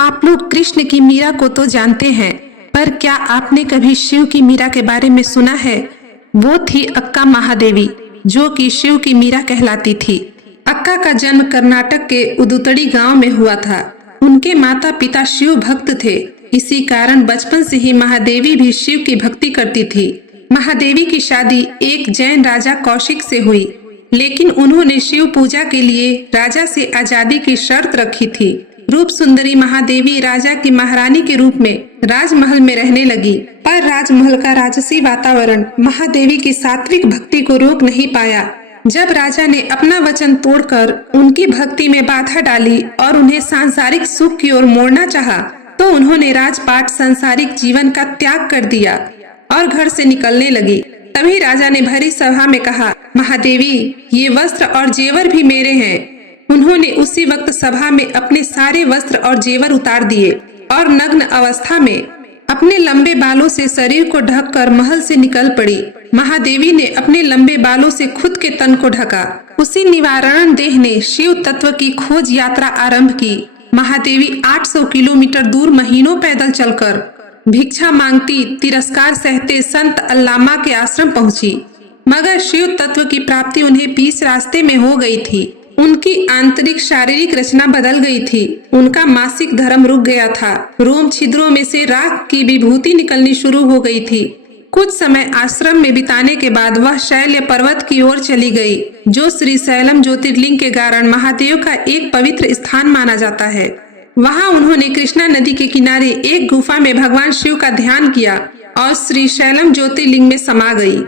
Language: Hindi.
आप लोग कृष्ण की मीरा को तो जानते हैं, पर क्या आपने कभी शिव की मीरा के बारे में सुना है? वो थी अक्का महादेवी, जो कि शिव की मीरा कहलाती थी। अक्का का जन्म कर्नाटक के उदुतड़ी गांव में हुआ था। उनके माता पिता शिव भक्त थे। इसी कारण बचपन से ही महादेवी भी शिव की भक्ति करती थी। महादेवी की शादी एक जैन राजा कौशिक से हुई, लेकिन उन्होंने शिव पूजा के लिए राजा से आजादी की शर्त रखी थी। रूप सुंदरी महादेवी राजा की महारानी के रूप में राजमहल में रहने लगी, पर राजमहल का राजसी वातावरण महादेवी की सात्विक भक्ति को रोक नहीं पाया। जब राजा ने अपना वचन तोड़कर उनकी भक्ति में बाधा डाली और उन्हें सांसारिक सुख की ओर मोड़ना चाहा, तो उन्होंने राजपाट सांसारिक जीवन का त्याग कर दिया और घर से निकलने लगी। तभी राजा ने भरी सभा में कहा, महादेवी, ये वस्त्र और जेवर भी मेरे हैं। उन्होंने उसी वक्त सभा में अपने सारे वस्त्र और जेवर उतार दिए और नग्न अवस्था में अपने लंबे बालों से शरीर को ढककर महल से निकल पड़ी। महादेवी ने अपने लंबे बालों से खुद के तन को ढका। उसी निवारण देह ने शिव तत्व की खोज यात्रा आरंभ की। महादेवी 800 किलोमीटर दूर महीनों पैदल चलकर भिक्षा मांगती, तिरस्कार सहते संत अल्लामा के आश्रम पहुंची, मगर शिव तत्व की प्राप्ति उन्हें बीच रास्ते में हो गई थी। उनकी आंतरिक शारीरिक रचना बदल गई थी। उनका मासिक धर्म रुक गया था। रोम छिद्रों में से राख की विभूति निकलनी शुरू हो गई थी। कुछ समय आश्रम में बिताने के बाद वह शैल्य पर्वत की ओर चली गई, जो श्री शैलम ज्योतिर्लिंग के कारण महादेव का एक पवित्र स्थान माना जाता है। वहां उन्होंने कृष्णा नदी के किनारे एक गुफा में भगवान शिव का ध्यान किया और श्री शैलम ज्योतिर्लिंग में समा गई।